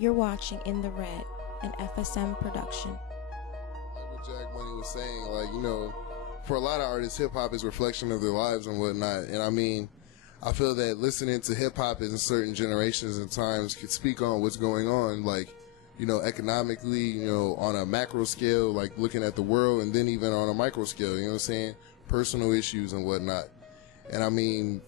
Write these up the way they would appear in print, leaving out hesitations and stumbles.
You're watching In the Red, an FSM production. Like what Jack Money was saying, like, you know, for a lot of artists, hip-hop is a reflection of their lives and whatnot. And I mean, I feel that listening to hip-hop in certain generations and times could speak on what's going on, like, you know, economically, you know, on a macro scale, like looking at the world, and then even on a micro scale, you know what I'm saying? Personal issues and whatnot. And I mean,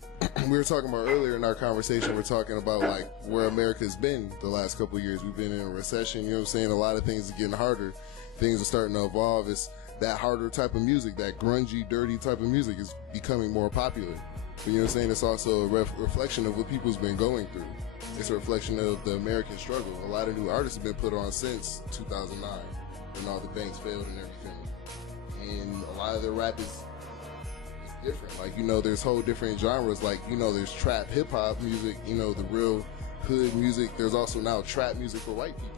we were talking about earlier in our conversation, we're talking about like where America's been the last couple of years. We've been in a recession, you know what I'm saying? A lot of things are getting harder. Things are starting to evolve. It's that harder type of music, that grungy, dirty type of music is becoming more popular. But you know what I'm saying? It's also a reflection of what people's been going through. It's a reflection of the American struggle. A lot of new artists have been put on since 2009 when all the banks failed and everything. And a lot of their rap is different. Like, you know, there's whole different genres. Like, you know, there's trap hip-hop music, you know, the real hood music. There's also now trap music for white people.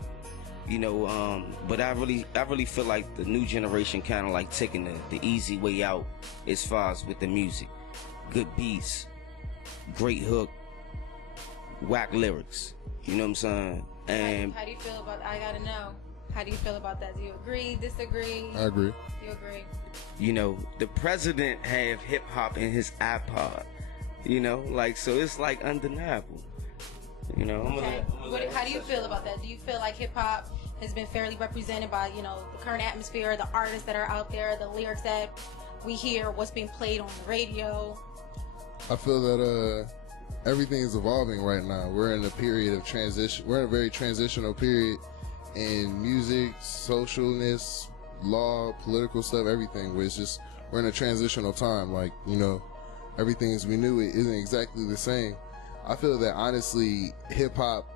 You know, but I really feel like the new generation kind of like taking the easy way out as far as with the music. Good beats, great hook, whack lyrics. You know what I'm saying? And how do you feel about? I gotta know. How do you feel about that? Do you agree? Disagree? I agree. You agree? You know, the president have hip hop in his iPod. You know, like, so it's like undeniable. You know. Okay. How do you feel about that? Do you feel like hip hop has been fairly represented by, you know, the current atmosphere, the artists that are out there, the lyrics that we hear, what's being played on the radio? I feel that everything is evolving right now. We're in a period of transition. We're in a very transitional period in music, socialness, law, political stuff, everything. Where it's just, we're in a transitional time. Like, you know, everything as we knew it isn't exactly the same. I feel that honestly, hip hop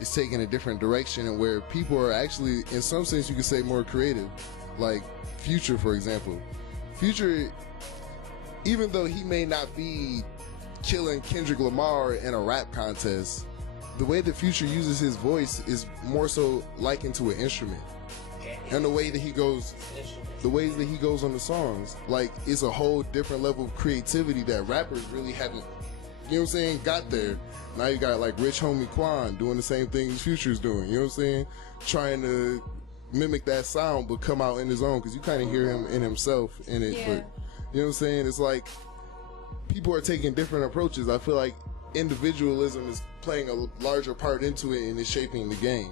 is taking a different direction, and where people are actually, in some sense, you could say more creative. Like Future, for example. Future, even though he may not be killing Kendrick Lamar in a rap contest, the way that Future uses his voice is more so likened to an instrument. And the way that he goes on the songs, like, it's a whole different level of creativity that rappers really haven't, you know what I'm saying, got there. Now you got like Rich Homie Quan doing the same thing Future's doing, you know what I'm saying? Trying to mimic that sound but come out in his own, because you kind of hear him in himself in it. Yeah. But you know what I'm saying? It's like people are taking different approaches. I feel like individualism is playing a larger part into it and is shaping the game.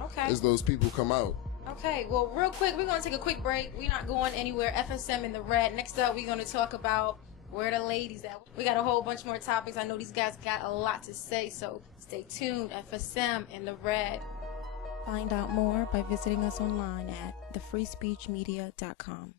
Okay. As those people come out. Okay, well, real quick, we're going to take a quick break. We're not going anywhere. FSM in the Red. Next up, we're going to talk about where the ladies at. We got a whole bunch more topics. I know these guys got a lot to say, so stay tuned. FSM in the Red. Find out more by visiting us online at thefreespeechmedia.com.